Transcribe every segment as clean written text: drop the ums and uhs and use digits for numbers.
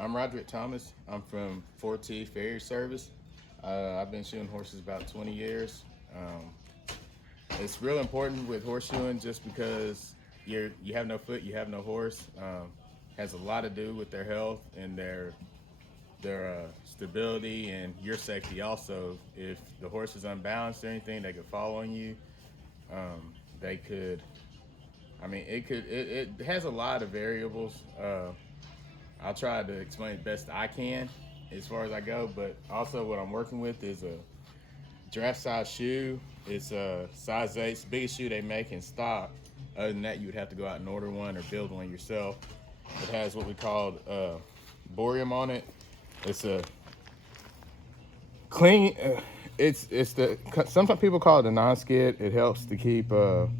I'm Roderick Thomas. I'm from 4T Farrier Service. I've been shoeing horses about 20 years. It's real important with horseshoeing just because you have no foot, you have no horse. Has a lot to do with their health and their stability and your safety also. If the horse is unbalanced or anything, they could fall on you. They could, it has a lot of variables. I'll try to explain as best I can as far as I go, but also what I'm working with is a draft size shoe. It's a size 8, it's the biggest shoe they make in stock. Other than that, you would have to go out and order one or build one yourself. It has what we call borium on it. It's a clean. It's the sometimes people call it a non-skid. It helps to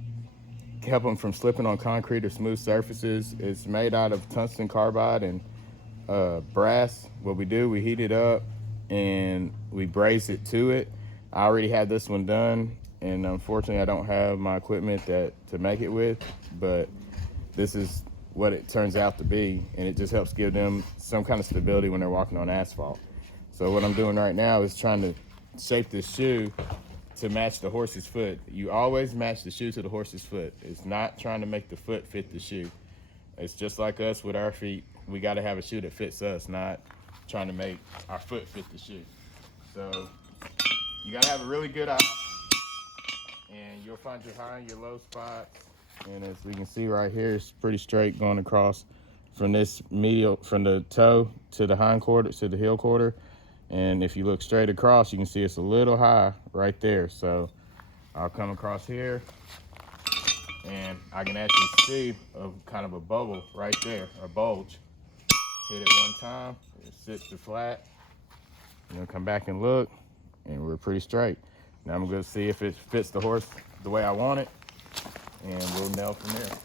help them from slipping on concrete or smooth surfaces. It's made out of tungsten carbide and brass. What we do, we heat it up and we braze it to it. I already had this one done, and unfortunately I don't have my equipment to make it with, but this is what it turns out to be, and it just helps give them some kind of stability when they're walking on asphalt. So what I'm doing right now is trying to shape this shoe to match the horse's foot. You always match the shoe to the horse's foot. It's not trying to make the foot fit the shoe. It's just like us with our feet. We got to have a shoe that fits us, not trying to make our foot fit the shoe. So you got to have a really good eye, and you'll find your high and your low spots. And as we can see right here, it's pretty straight going across from the toe to the hind quarter, to the heel quarter. And if you look straight across, you can see it's a little high right there. So I'll come across here and I can actually see kind of a bubble right there, a bulge. Hit it one time, it sits to flat. And then come back and look, and we're pretty straight. Now I'm gonna see if it fits the horse the way I want it, and we'll nail from there.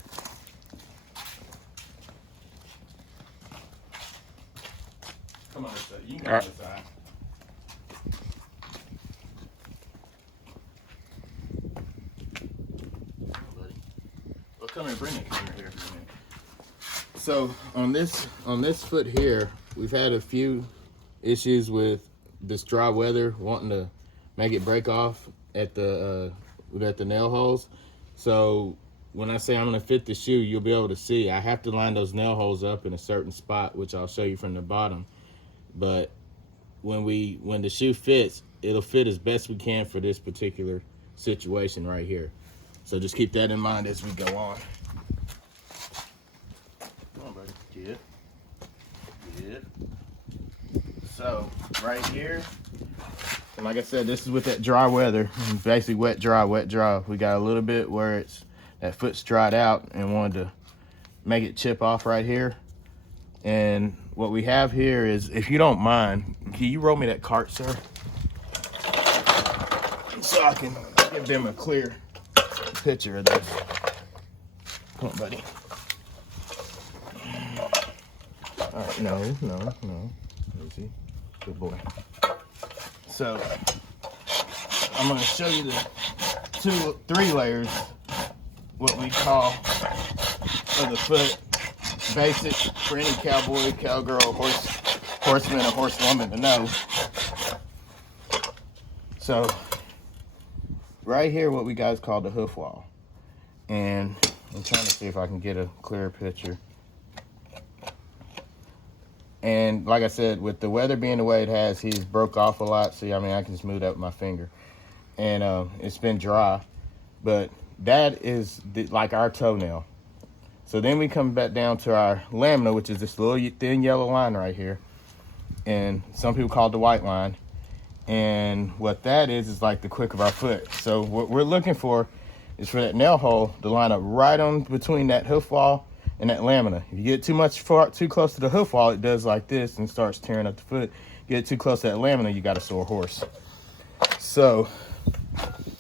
Come on this side. You can go on this side. Well, come here, bring the camera here for a minute. So on this foot here, we've had a few issues with this dry weather wanting to make it break off at the nail holes. So when I say I'm gonna fit the shoe, you'll be able to see I have to line those nail holes up in a certain spot, which I'll show you from the bottom. But when the shoe fits, it'll fit as best we can for this particular situation right here. So just keep that in mind as we go on. Come on, buddy. Get. So right here, and like I said, this is with that dry weather. Basically wet, dry, wet, dry. We got a little bit where that foot's dried out and wanted to make it chip off right here. And what we have here is, if you don't mind, can you roll me that cart, sir? So I can give them a clear picture of this. Come on, buddy. All right, no. Easy. Good boy. So I'm gonna show you the 3 layers, what we call, of the foot. Basic for any cowboy, cowgirl, horseman, or horsewoman to know. So right here, what we got is called the hoof wall. And I'm trying to see if I can get a clearer picture. And like I said, with the weather being the way it has, he's broke off a lot. See, I mean, I can smooth that with my finger. And it's been dry. But that is like our toenail. So then we come back down to our lamina, which is this little thin yellow line right here. And some people call it the white line. And what that is like the quick of our foot. So what we're looking for is for that nail hole to line up right on between that hoof wall and that lamina. If you get too close to the hoof wall, it does like this and starts tearing up the foot. Get too close to that lamina, you got a sore horse. So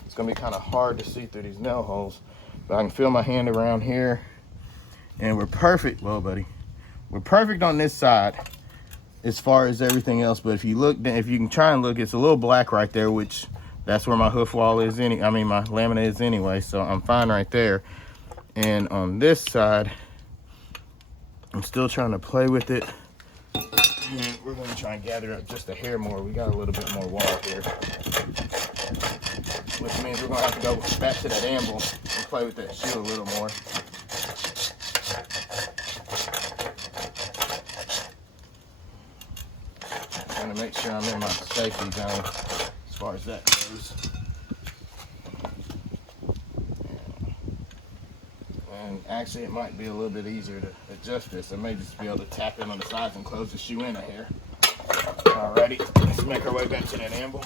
it's gonna be kind of hard to see through these nail holes, but I can feel my hand around here. And we're perfect, well, buddy. We're perfect on this side as far as everything else. But if you can try and look, it's a little black right there, which that's where my hoof wall is. My lamina is anyway. So I'm fine right there. And on this side, I'm still trying to play with it And we're going to try and gather up just a hair more. We got a little bit more wall here, which means we're going to have to go back to that anvil and play with that shoe a little more. Trying to make sure I'm in my safety zone as far as that goes. And actually, it might be a little bit easier to adjust this. I may just be able to tap in on the sides and close the shoe in a hair. Alrighty, let's make our way back to that anvil.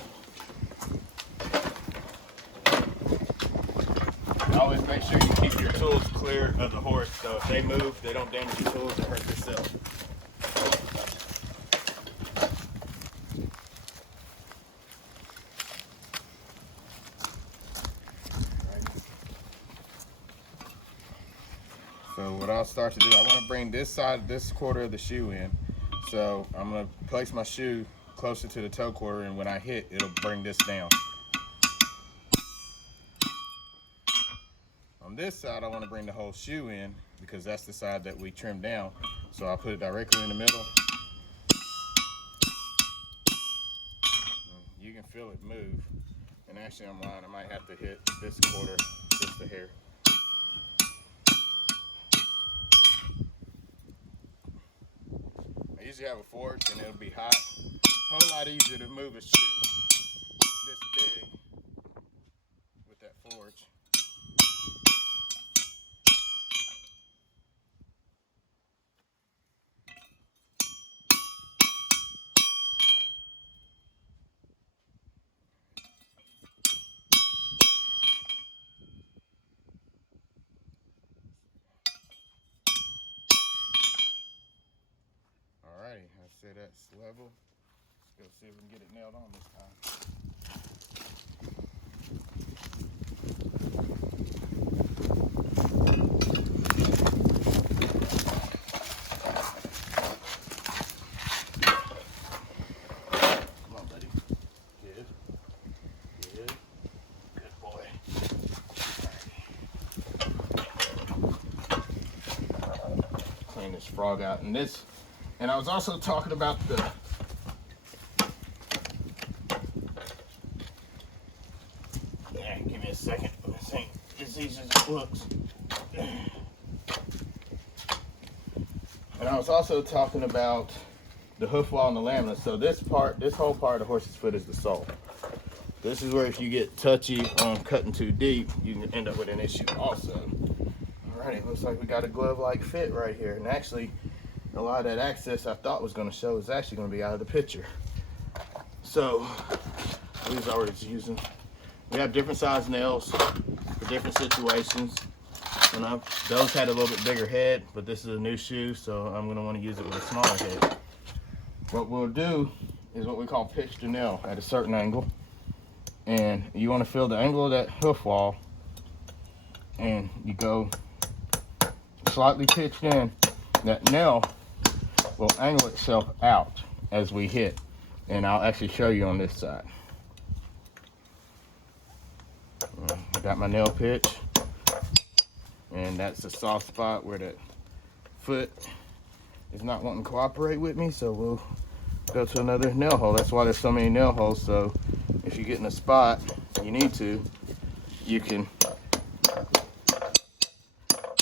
Always make sure you keep your tools clear of the horse, so if they move, they don't damage your tools or hurt yourself. So what I'll start to do, I want to bring this side, this quarter of the shoe in. So I'm going to place my shoe closer to the toe quarter, and when I hit, it'll bring this down. On this side, I want to bring the whole shoe in because that's the side that we trimmed down. So I'll put it directly in the middle. You can feel it move. And actually, I'm lying. I might have to hit this quarter just a hair. I usually have a forge and it'll be hot. A whole lot easier to move a shoe this big with that forge. Alrighty, I say that's level. Let's go see if we can get it nailed on this time. Come on, buddy. Good. Good. Good boy. Alrighty. Clean this frog out. And I was also talking about the give me a second. This ain't as easy as it looks. And I was also talking about the hoof wall and the lamina. So this whole part of the horse's foot is the sole. This is where if you get touchy on cutting too deep, you can end up with an issue also. Alrighty, looks like we got a glove-like fit right here. And actually, a lot of that access I thought was going to show is actually going to be out of the picture. So these are what using. We have different size nails for different situations. And those had a little bit bigger head, but this is a new shoe, so I'm going to want to use it with a smaller head. What we'll do is what we call pitch to nail at a certain angle. And you want to feel the angle of that hoof wall, and you go slightly pitched in. That nail will angle itself out as we hit, and I'll actually show you on this side. I got my nail pitch, and that's the soft spot where that foot is not wanting to cooperate with me, so we'll go to another nail hole. That's why there's so many nail holes, so if you get in a spot you need to, you can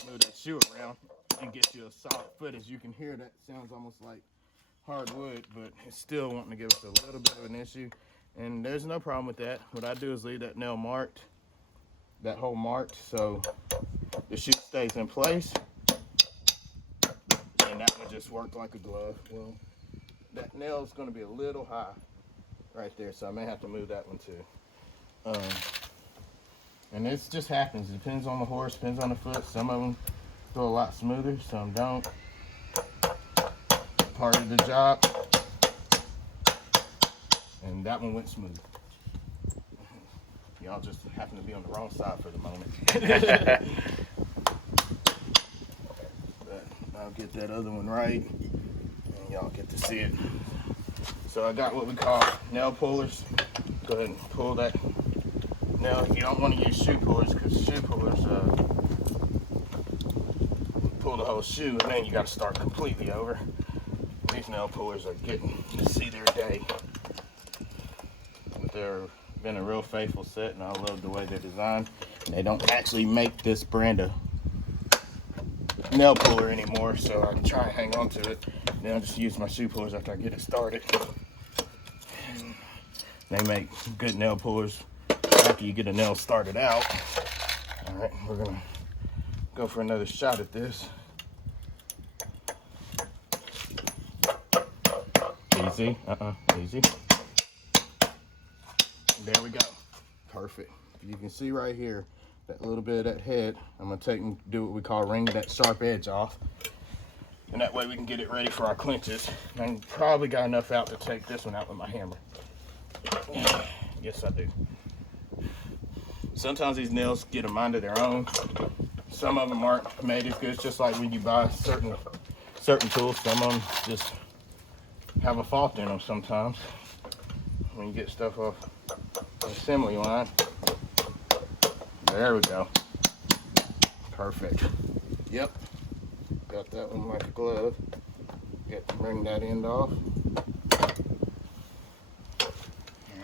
move that shoe around and get you a solid foot. As you can hear, that sounds almost like hardwood, but it's still wanting to give us a little bit of an issue, and there's no problem with that. What I do is leave that nail marked, that hole marked, so the shoe stays in place, and that would just work like a glove. Well, that nail is going to be a little high right there, so I may have to move that one too. And this just happens. It depends on the horse, depends on the foot. Some of them go a lot smoother, some don't. Part of the job. And that one went smooth. Y'all just happen to be on the wrong side for the moment. But I'll get that other one right, and y'all get to see it. So I got what we call nail pullers. Go ahead and pull that nail. You don't want to use shoe pullers, because shoe pullers pull the whole shoe, and then you got to start completely over. These these nail pullers are getting to see their day. They've been a real faithful set, and I love the way they're designed. And they don't actually make this brand of nail puller anymore, so I try and hang on to it. Then I'll just use my shoe pullers after I get it started. And they make good nail pullers after you get a nail started out. All right, we're gonna go for another shot at this. Easy, easy. There we go, perfect. You can see right here, that little bit of that head, I'm gonna take and do what we call wring that sharp edge off. And that way we can get it ready for our clinches. I probably got enough out to take this one out with my hammer. Yes, I do. Sometimes these nails get a mind of their own. Some of them aren't made as good. It's just like when you buy certain tools, some of them just have a fault in them sometimes. When you get stuff off the assembly line. There we go. Perfect. Yep. Got that one like a glove. Got to bring that end off.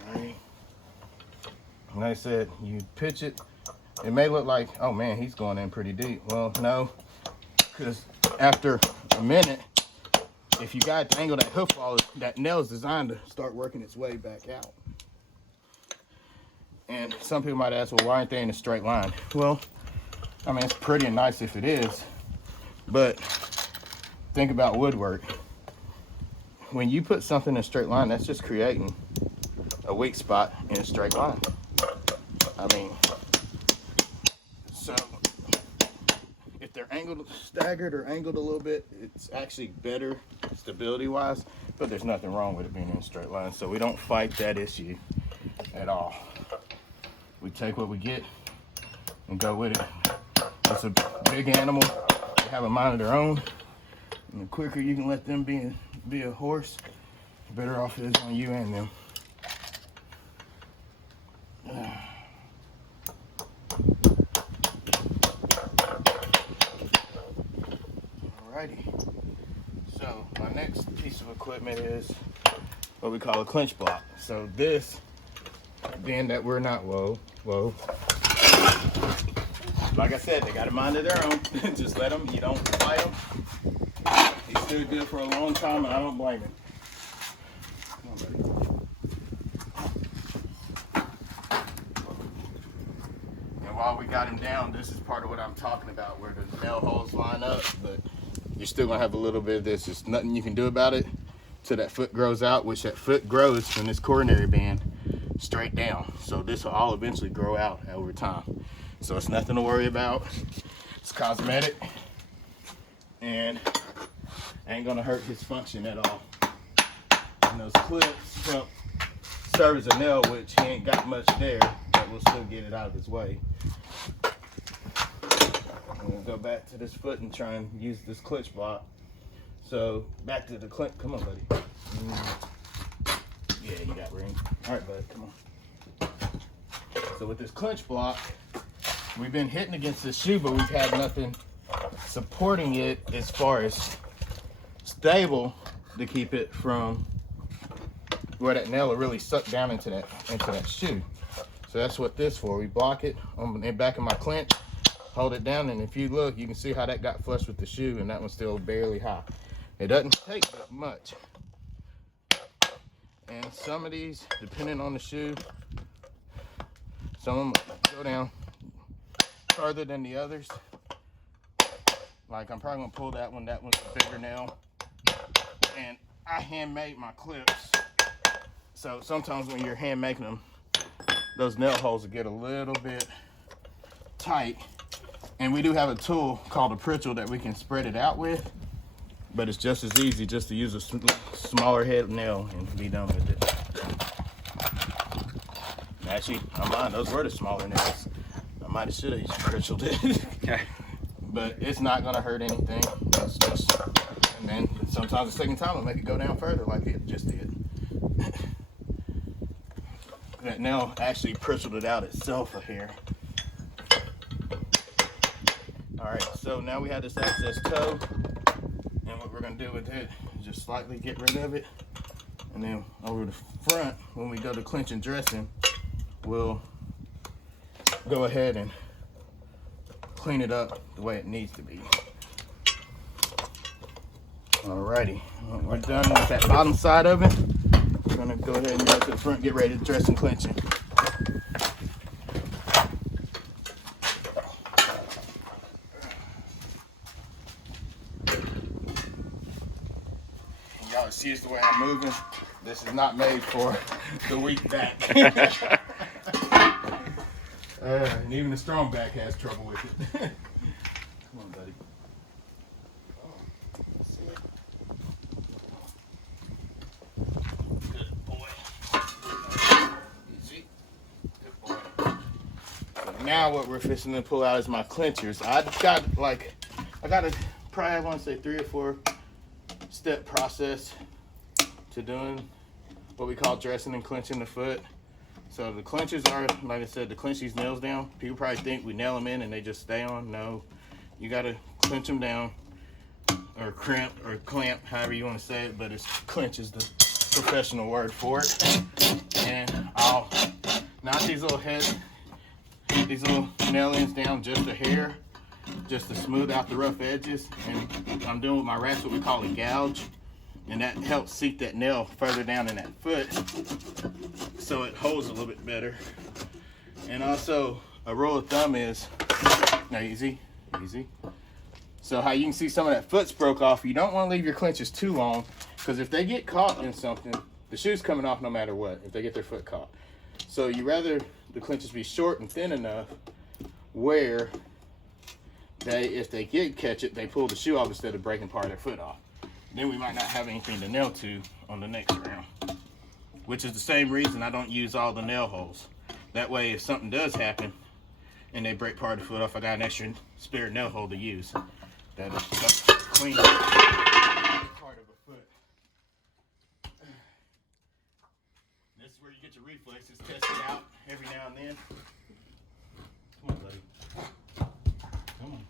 Alright. Like I said, you pitch it. It may look like, oh man, he's going in pretty deep. Well, no, because after a minute, if you got to angle that hoof all, that nail is designed to start working its way back out. And some people might ask, well, why aren't they in a straight line? Well, I mean, it's pretty and nice if it is, but think about woodwork. When you put something in a straight line, that's just creating a weak spot in a straight line. I mean, so if they're angled, staggered or angled a little bit, it's actually better stability-wise, but there's nothing wrong with it being in a straight line, so we don't fight that issue at all. We take what we get and go with it. It's a big animal. They have a mind of their own. And the quicker you can let them be a horse, the better off it is on you and them. Alrighty. So my next piece of equipment is what we call a clinch block. So this, being that we're not, whoa. Like I said, they got a mind of their own. Just let them, you don't fight them. He stood good for a long time, and I don't blame him. Come on, buddy. And while we got him down, this is part of what I'm talking about, where the nail holes line up, but you're still gonna have a little bit of this. There's nothing you can do about it till that foot grows out, which that foot grows from this coronary band straight down. So this will all eventually grow out over time. So it's nothing to worry about. It's cosmetic and ain't gonna hurt his function at all. And those clips help serve as a nail, which he ain't got much there, but we'll still get it out of his way. And we'll go back to this foot and try and use this clutch block. So back to the clinch. Come on, buddy. Yeah, you got ring. All right, bud, come on. So with this clinch block, we've been hitting against this shoe, but we've had nothing supporting it as far as stable to keep it from where that nail will really suck down into that shoe. So that's what this for. We block it on the back of my clinch, hold it down, and if you look, you can see how that got flush with the shoe, and that one's still barely high. It doesn't take that much. And some of these, depending on the shoe, some of them go down further than the others. Like I'm probably gonna pull that one. That one's a bigger nail. And I handmade my clips. So sometimes when you're hand making them, those nail holes will get a little bit tight. And we do have a tool called a Pritchel that we can spread it out with. But it's just as easy just to use a smaller head nail and be done with it. Actually, I'm lying, those were the smaller nails. I might have should have used Pritchel it. Okay. But it's not gonna hurt anything. It's just, and then sometimes the second time I'll make it go down further like it just did. That nail actually Pritcheled it out itself here. All right, so now we have this excess toe. And what we're gonna do with it is just slightly get rid of it. And then over the front, when we go to clinch and dressing, we'll go ahead and clean it up the way it needs to be. Alrighty, we're done with that bottom side of it. We're gonna go ahead and go to the front, get ready to dress and clinching. Y'all excuse the way I'm moving. This is not made for the weak back. And even the strong back has trouble with it. Come on, buddy. Good boy. Easy. Good boy. So now what we're fixing to pull out is my clinchers. I got to probably, I want to say 3 or 4 step process to doing what we call dressing and clinching the foot. So the clinches are, like I said, to clinch these nails down. People probably think we nail them in and they just stay on. No, you got to clinch them down, or crimp, or clamp, however you want to say it, but it's clinch is the professional word for it. And I'll knock these little nail ends down just a hair, just to smooth out the rough edges. And I'm doing with my rasp what we call a gouge, and that helps seat that nail further down in that foot so it holds a little bit better. And also a rule of thumb is, now easy. So how you can see some of that foot's broke off, you don't want to leave your clinches too long, because if they get caught in something, the shoe's coming off no matter what, if they get their foot caught. So you rather the clinches be short and thin enough where if they catch it, they pull the shoe off instead of breaking part of their foot off. Then we might not have anything to nail to on the next round, which is the same reason I don't use all the nail holes. That way, if something does happen and they break part of the foot off, I got an extra spare nail hole to use. That'll clean part of a foot. This is where you get your reflexes tested out every now and then. Come on, buddy. Come on.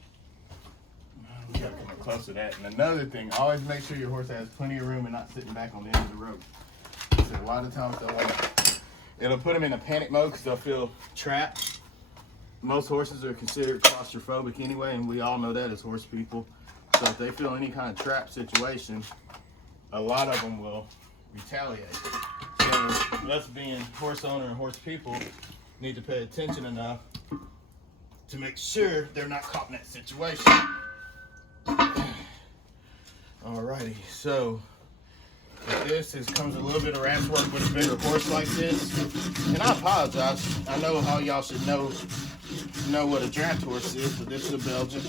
We gotta come up close to that. And another thing, always make sure your horse has plenty of room and not sitting back on the end of the rope. So a lot of times it'll put them in a panic mode because they'll feel trapped. Most horses are considered claustrophobic anyway, and we all know that as horse people. So if they feel any kind of trap situation, a lot of them will retaliate. So us being horse owner and horse people need to pay attention enough to make sure they're not caught in that situation. Alrighty, so this comes a little bit of rasp work with a bigger horse like this. And I apologize. I know all y'all should know what a draft horse is, but this is a Belgian.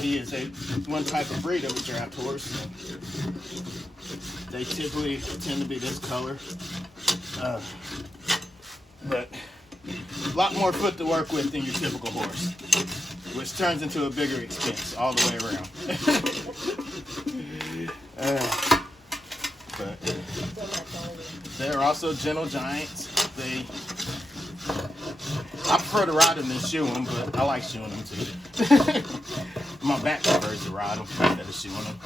He is one type of breed of a draft horse. They typically tend to be this color. But a lot more foot to work with than your typical horse, which turns into a bigger expense all the way around. But they're also gentle giants. I prefer to ride them than shoe them, but I like shoeing them too. My back prefers to ride them instead of shoeing them.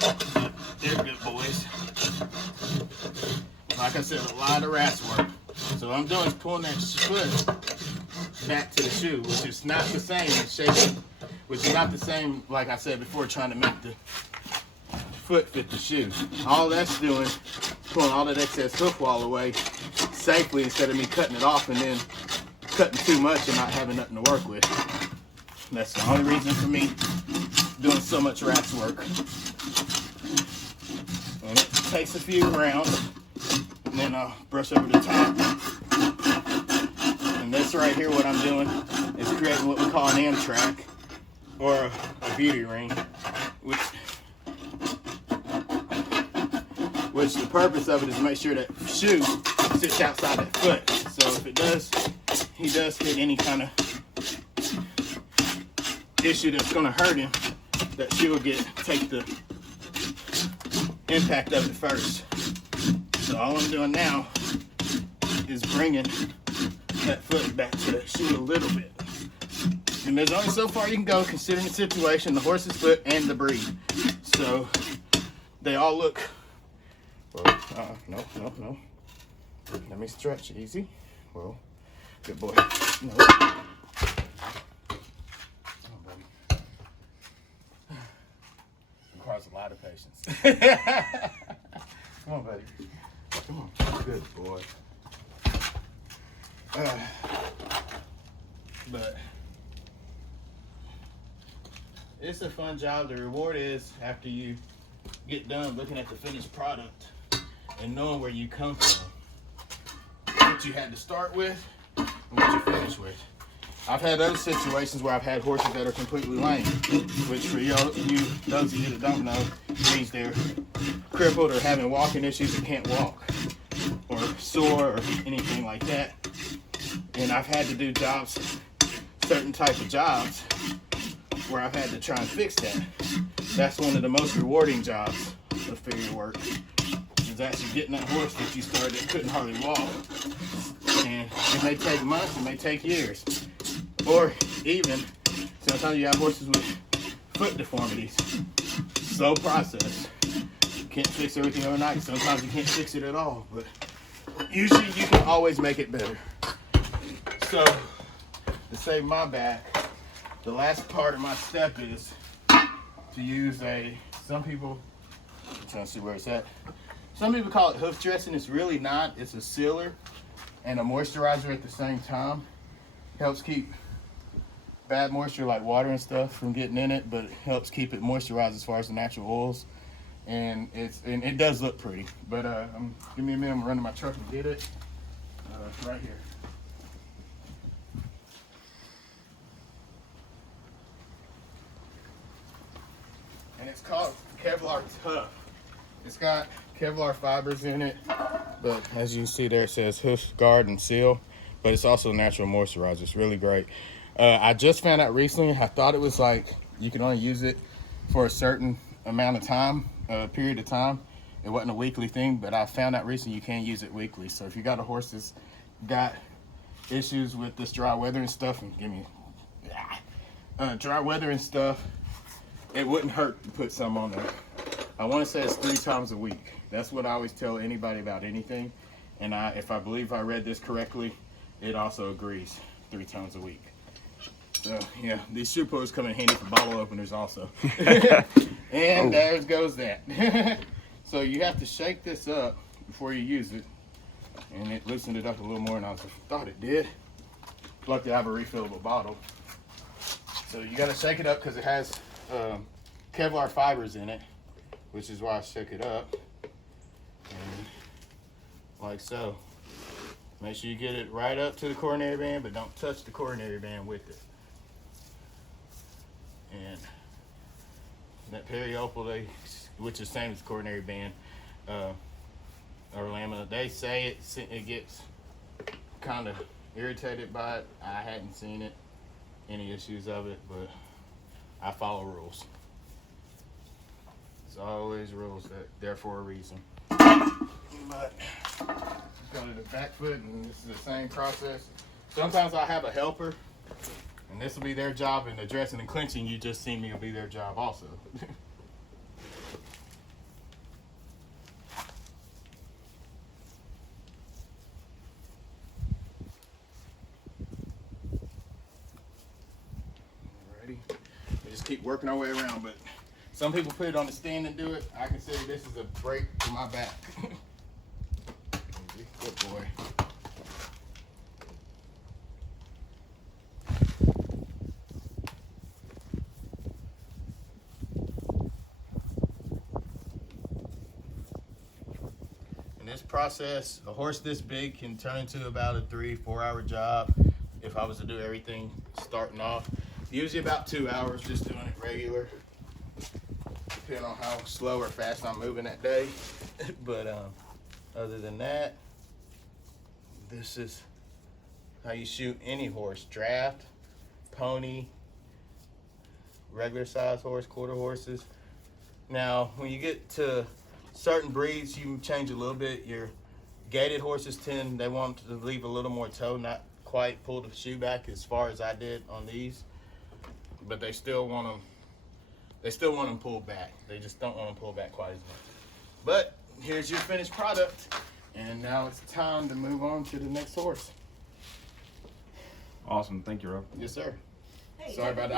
But they're good boys. Like I said, a lot of rasp work. So what I'm doing is pulling that foot back to the shoe, which is not the same as shaking, which is not the same, like I said before, trying to make the foot fit the shoe. All that's doing is pulling all that excess hoof wall away safely instead of me cutting it off and then cutting too much and not having nothing to work with. And that's the only reason for me doing so much rasp work. And it takes a few rounds, and then I'll brush over the top. And this right here, what I'm doing is creating what we call an Amtrac, or a beauty ring, which the purpose of it is to make sure that shoe sits outside that foot. So if he does hit any kind of issue that's going to hurt him, that shoe will take the impact of it first. So all I'm doing now is bringing that foot back to that shoe a little bit. And there's only so far you can go considering the situation, the horse's foot, and the breed. So they all look, well, no. Let me stretch, easy. Well, good boy. No. Requires a lot of patience. Come on, buddy. Come on. Good boy. But it's a fun job. The reward is after you get done looking at the finished product and knowing where you come from, what you had to start with, and what you finish with. I've had other situations where I've had horses that are completely lame, which for those of you that don't know, means they're crippled or having walking issues and can't walk, or sore or anything like that. And I've had to do jobs, certain type of jobs, where I've had to try and fix that. That's one of the most rewarding jobs of farrier work, is actually getting that horse that you started that couldn't hardly walk. And it may take months, it may take years. Or even, sometimes you have horses with foot deformities. Slow process. You can't fix everything overnight. Sometimes you can't fix it at all. But usually you can always make it better. So, to save my back, the last part of my step is to use some people, I'm trying to see where it's at. Some people call it hoof dressing. It's really not. It's a sealer and a moisturizer at the same time. Helps keep bad moisture like water and stuff from getting in it, but it helps keep it moisturized as far as the natural oils. And it does look pretty. But give me a minute, I'm running my truck and get it. Right here. And it's called Kevlar Tough. It's got Kevlar fibers in it, but as you can see there, it says hoof guard and seal, but it's also a natural moisturizer. It's really great. I just found out recently, I thought it was like you can only use it for a certain amount of time, period of time. It wasn't a weekly thing, but I found out recently you can use it weekly. So if you got a horse that's got issues with this dry weather and stuff, and dry weather and stuff, it wouldn't hurt to put some on there. I want to say it's 3 times a week. That's what I always tell anybody about anything. And if I believe I read this correctly, it also agrees 3 times a week. So yeah, these shoe pulls come in handy for bottle openers also. And there goes that. So you have to shake this up before you use it. And it loosened it up a little more than I thought it did. Luckily I have a refillable bottle. So you got to shake it up because it has Kevlar fibers in it, which is why I shook it up. And like so. Make sure you get it right up to the coronary band, but don't touch the coronary band with it. And that periopal, which is the same as the coronary band, or lamina, they say it gets kind of irritated by it. I hadn't seen any issues of it, but I follow rules. It's always rules that there for a reason. But go to the back foot, and this is the same process. Sometimes I have a helper, and this will be their job, and the dressing and clinching you just see me will be their job also. Alrighty, we just keep working our way around, but some people put it on the stand and do it. I consider this is a break for my back. Good boy. In this process, a horse this big can turn into about a 3-4 hour job if I was to do everything starting off. Usually about 2 hours just doing it regular, depending on how slow or fast I'm moving that day. But other than that, this is how you shoot any horse: draft, pony, regular size horse, quarter horses. Now, when you get to certain breeds, you change a little bit. Your gaited horses they want to leave a little more toe, not quite pull the shoe back as far as I did on these, but they still want them. They still want them pulled back. They just don't want them pulled back quite as much. But here's your finished product. And now it's time to move on to the next horse. Awesome. Thank you, Rob. Yes, sir. Hey, Sorry about that.